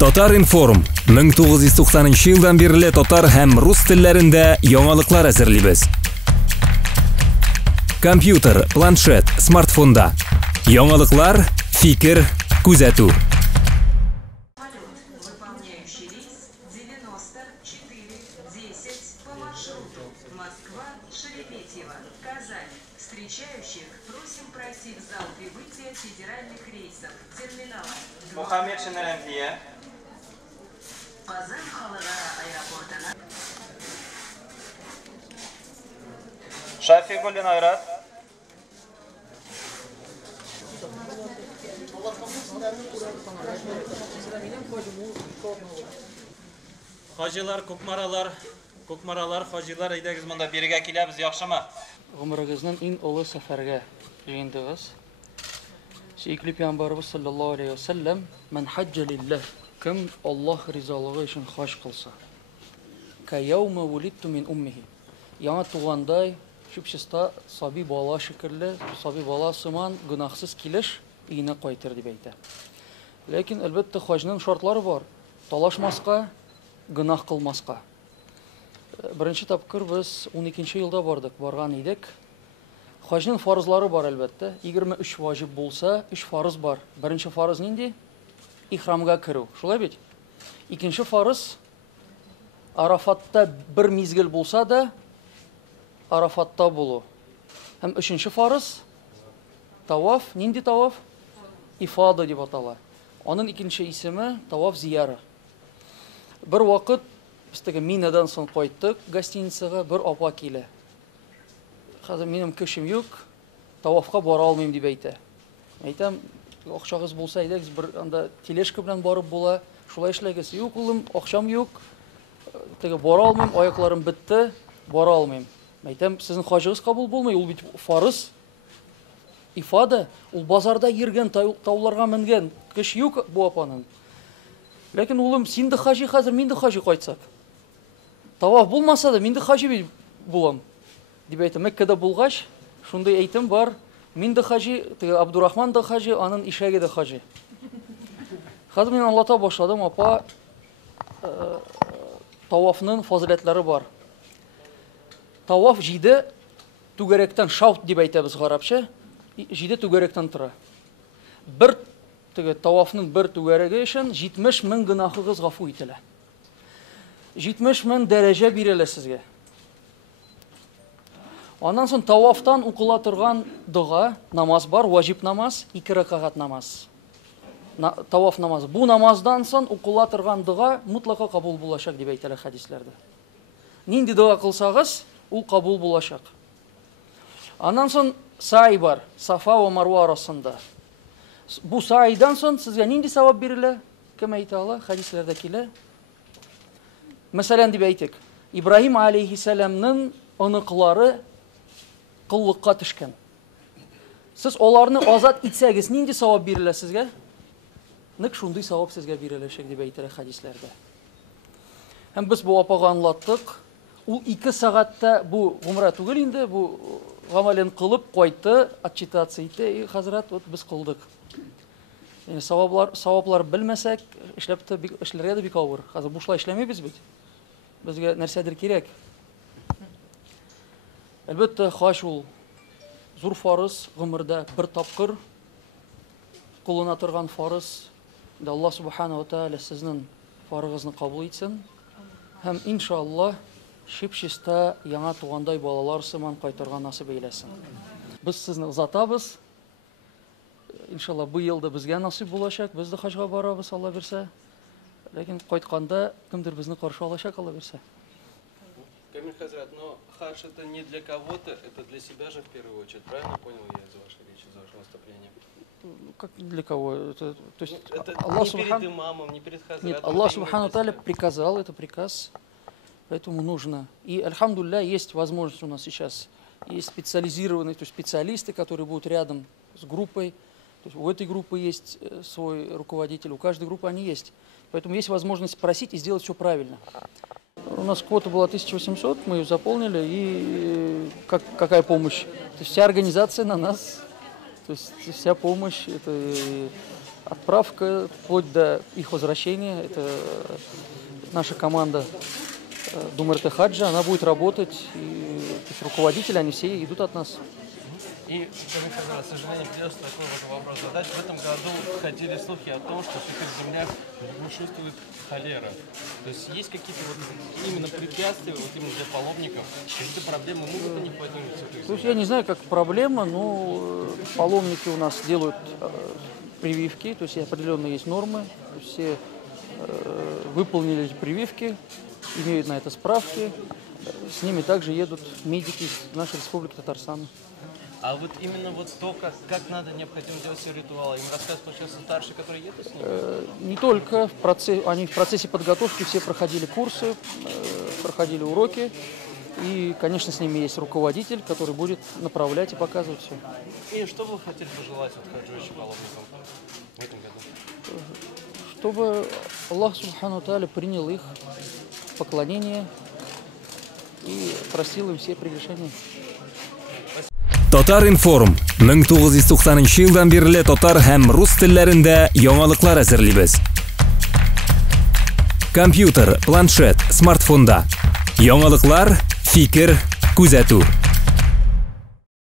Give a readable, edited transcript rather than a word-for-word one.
Татар Информ 1990 елдан бері татар һәм рус телләрендә яңалыклар әзерлибез. Компьютер, планшет, смартфонда. Яңалыклар, фикер, күзәтү. Пройти в зал прибытия федеральных рейсов терминала. Мухаммед Шенеренфия. Казан халыкара аэропортына. Шафи Гулин Айрат. Хаҗилар, күкмаралар, хаҗилар, әйдәгез монда бирегә киләбез, яхшымы? Гомерегезнең иң олы сәфәргә җыендыгыз. Сөйкле Пәйгамбәрбез саллаллаһу алейһи ва саллям: "Мен хаҗҗа лилләх", кем Аллаһ ризалыгы өчен хаҗ кылса, ка яума вулидту мин уммихи. Яңа тугандай, шүпчеста саби бала шикелле, саби бала сыман гынахсыз килеш өенә кайтыр дип әйтә. Ләкин әлбәттә хаҗның шартлары бар. Талашмаска, гынах кылмаска. Беренче тапкыр без 12нче елда барган идек. Хаҗның фарызлары бар әлбәттә. 23 ваҗиб булса, 3 фарыз бар. Беренче фарыз нинди? Ихрамга кирү. Шулай бит? Икенче фарыз Арафатта бер мизгел булса да Арафатта булу. Һәм өченче фарыз таваф. Нинди таваф? Ифада дип атала. Аның икенче исеме таваф зияра. Бер вакыт biz Minadan соң кайттык гостиницага, бер апа килә. Хәзер минем көчем юк, тавафка бара алмыйм дип әйтә. Әйтәм, акчагыз булса, әйдәгез бер анда тележка белән барып була, шулай эшләгез. Юк, улым, акчам юк. Бара алмыйм, аякларым бетте, бара алмыйм. Әйтәм, сезнең хаҗыгыз кабул булмый, ул бит фарыз. Ифада, ул базарда йөргән, тауларга менгән, көч юк бу апаның. Ләкин улым, син дә хаҗи хәзер, мин дә хаҗи кайтсак. Таваф булмаса да, мин дә хаҗи булам. Дип әйтә, Мәккәдә булгач, шундый әйтем бар, мин дә хаҗи, Абдурахман да хаҗи, аның ишәге дә хаҗи. Хәзер мин аңлата башладым, апа, тавафның фазиләтләре бар. Таваф җиде түгәрәктән, шаут дип әйтәбез гарәпчә, җиде түгәрәктән тора. Бер тавафның бер түгәрәге өчен 70 мең гынахыгыз гафу ителә. 70 мең дәрәҗә бирелә сезгә. Аннан соң тавафтан укыла торган дуга, намаз бар, ваҗиб намаз, 2 рәкъгат намаз. Таваф намазы. Бу намаздан соң укыла торган дуга мутлака кабул булачак дип әйтәләр хәдисләрдә. Нинди дуга кылсагыз, ул кабул булачак. Аннан соң сай бар, Сафа ва Марва арасында. Бу сайдан соң сезгә нинди савап бирелә? Кем әйтә ала? Хәдисләрдә килә. Мәсәлән дип әйтик, Ибраһим алейһиссаламның оныклары кыллыкка төшкән. Сез аларны азат итсәгез, нинди савап бирелә сезгә? Ник шундый савап сезгә биреләчәк дип әйтәләр хәдисләрдә. Һәм без бу апага аңлаттык. Ул 2 сәгатьтә бу гомра түгел инде, бу гамален кылып кайтты, отчитация итте, хәзрәт, вот без кылдык. Саваплар белмәсәк, эшләргә дә бик авыр. Хәзер бушлай эшләмәйбез бит. Безгә нәрсәдер кирәк. Әлбәттә, хаҗ ул зур фарыз, гомердә бер тапкыр кулына торган фарыз. Аллаһ субханаһу ва тааля сезнең фарыгызны кабул итсен. Һәм иншаллаһ шипшиста яңа тугандай балалар сыман кайтырга насыйп әйләсен. Без сезне узатабыз. Иншаллаһ бу елда безгә насыйп булачак, без дә хаҗга барабыз, Алла бирсә. Ләкин кайтканда кемдер безне каршы алачак, Алла бирсә. Камил хәзрәт, но хадж это не для кого-то, это для себя же в первую очередь. Правильно понял я из вашей речи, из вашего выступления? Как для кого? То есть это Аллах не перед имамом, не перед хазратом. Нет, Аллах субхану тааля приказал, это приказ, поэтому нужно. И альхамдулилля, есть возможность у нас сейчас, есть специализированные, то есть специалисты, которые будут рядом с группой. То есть у этой группы есть свой руководитель, у каждой группы они есть. Поэтому есть возможность спросить и сделать все правильно. У нас квота была 1800, мы ее заполнили, и какая помощь? То есть вся организация на нас, то есть вся помощь, это отправка, вплоть до их возвращения. Это наша команда Думрте Хаджа, она будет работать, и то есть руководители, они все идут от нас. И, к сожалению, придется такой вот вопрос задать. В этом году ходили слухи о том, что в святых землях бушует холера. То есть есть какие-то вот именно препятствия вот именно для паломников? Какие-то проблемы могут они поднимать в святых землях? То есть я не знаю, как проблема, но паломники у нас делают прививки, то есть определенно есть нормы, все выполнили эти прививки, имеют на это справки. С ними также едут медики из нашей республики Татарстан. А вот именно вот то, как надо, необходимо делать все ритуалы, им рассказывают, получается, старшие, которые едут с ними? Не только, они в процессе подготовки все проходили курсы, проходили уроки. И, конечно, с ними есть руководитель, который будет направлять и показывать все. И что вы хотели пожелать вот хаджующим паломникам в этом году? Чтобы Аллах Субхану Тааля принял их поклонение и простил им все прегрешения. Татар Информ 1990 елдан бері татар һәм рус телләрендә яңалыклар әзерлибез. Компьютер, планшет, смартфонда. Яңалыклар, фикер, күзәтү.